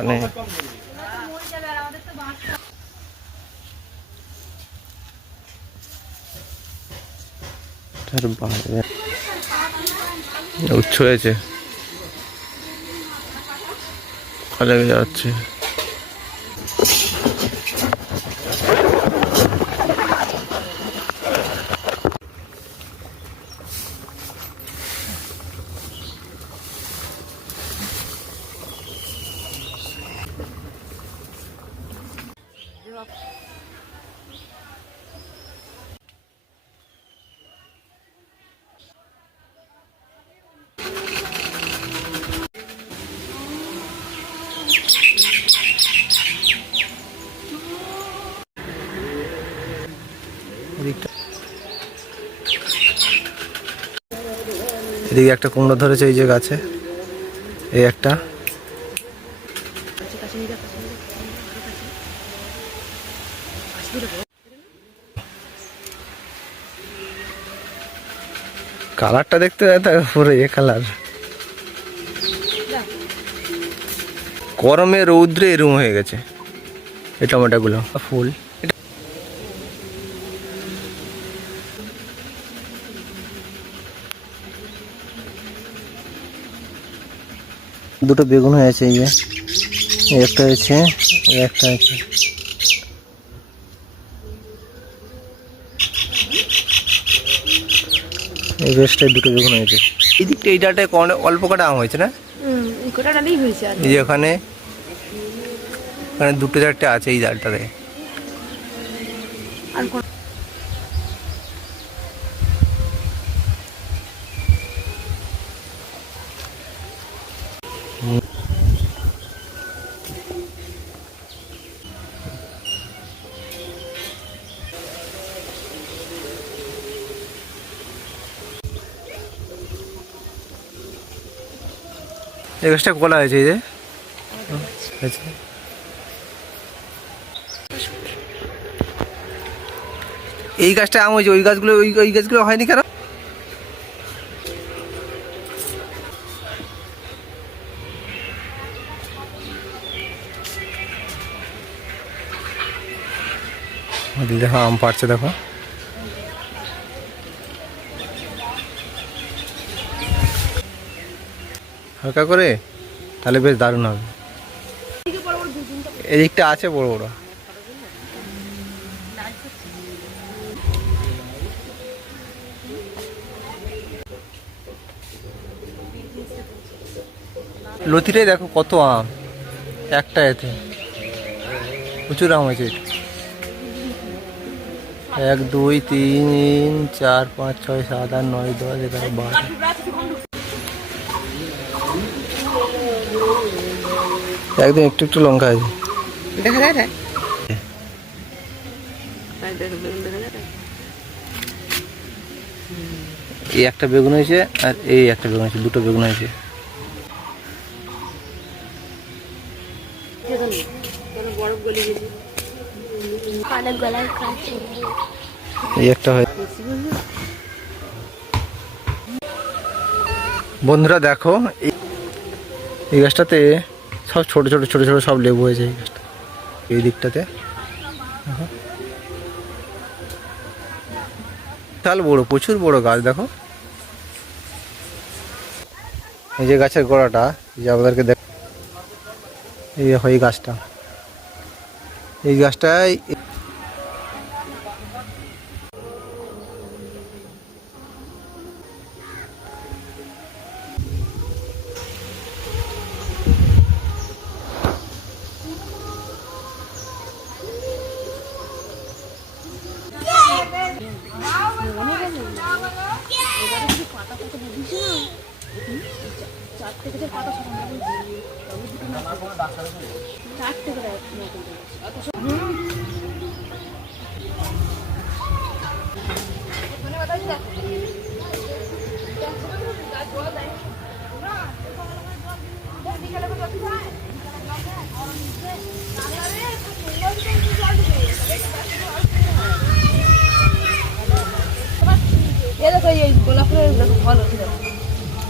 এখানে উচ্চ হয়েছে, লেগে যাচ্ছে। এদিকে একটা কুমড়ো ধরেছে এই যে গাছে, এই একটা। কালারটা দেখতে পুরো এ কালার, গরমে রৌদ্রে এরম হয়ে গেছে এই টমেটো গুলো। ফুল দুটো বেগুন হয়েছে, এই যে একটা হয়েছে, একটা হয়েছে। এই বেশটায় দুটো বেগুন হয়েছে। এই দিকটা এই ডালটায় অল্প কটা আম হয়েছে না? এই ওখানে দুটো চারটে আছে এই ডালটাতে। এই গাছটা কলা হয়েছে, এই যে এই গাছটা আম হয়েছে, ওই গাছগুলো ওই গাছগুলো হয়নি কেন? দেখো আম পাড়ছে, দেখো হালকা করে, তাহলে বেশ দারুণ হবে। এদিকটা আছে বড় বড়। লতিটাই দেখো কত আম, একটা এতে প্রচুর আম হয়েছে। 1 2 3 4 5 6 7 8 9 10 11 12। একদম একটু একটু লঙ্কা আছে, দেখা যায়। এই একটা বেগুন হয়েছে আর এই একটা বেগুন হয়েছে, দুটো বেগুন হয়েছে। এই একটা হয়। বন্ধুরা দেখো এই গাছটাতে সব ছোট ছোট ছোট ছোট সব লেবু হয়েছে এই গাছটা, এই দিকটাতে বিশাল বড়, প্রচুর বড় গাছ। দেখো এই যে গাছের গোড়াটা, এই যে আমাদেরকে দেখ, এই দেখো এই গাছটা, এই গাছটায়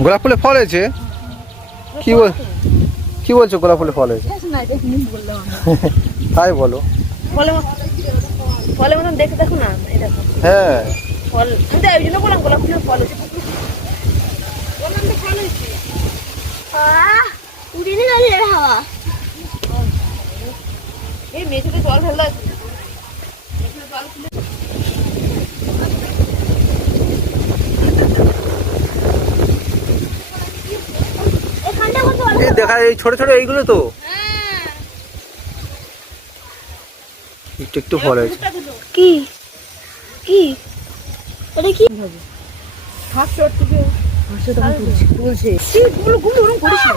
গোলাপ ফুলে ফল হয়েছে? কি কি বলছো গোলাপ ফুলে ফল হয়েছে? তাই বলো। ফলের মতন দেখে দেখো না, এই দেখো হ্যাঁ ফল, আমি তো ওই জন্য বললাম গোলাপ ফুলের ফল হচ্ছে। বললাম তো ফল হয়েছে। উড়িয়ে গেল হাওয়া। এই মেঝেতে জল ফেলা আছে। এখানটা কত ভালো। এই দেখা এই ছোট ছোট এইগুলো তো একটু একটু ফল হয়েছে। কি কি এটা কি? হাসছে ওর থেকে, হাসছে তখন তুলছে গুলো গুলো ওরকম করিস না।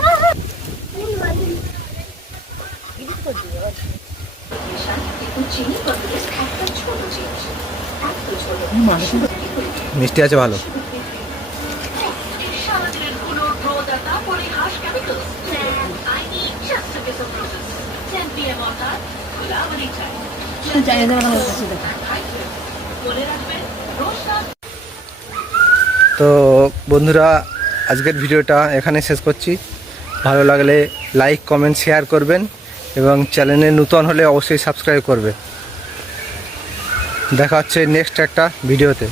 মিষ্টি আছে ভালো। তো বন্ধুরা আজকের ভিডিওটা এখানে শেষ করছি। ভালো লাগলে লাইক কমেন্ট শেয়ার করবেন এবং চ্যানেলে নতুন হলে অবশ্যই সাবস্ক্রাইব করবেন। দেখা হচ্ছে নেক্সট একটা ভিডিওতে।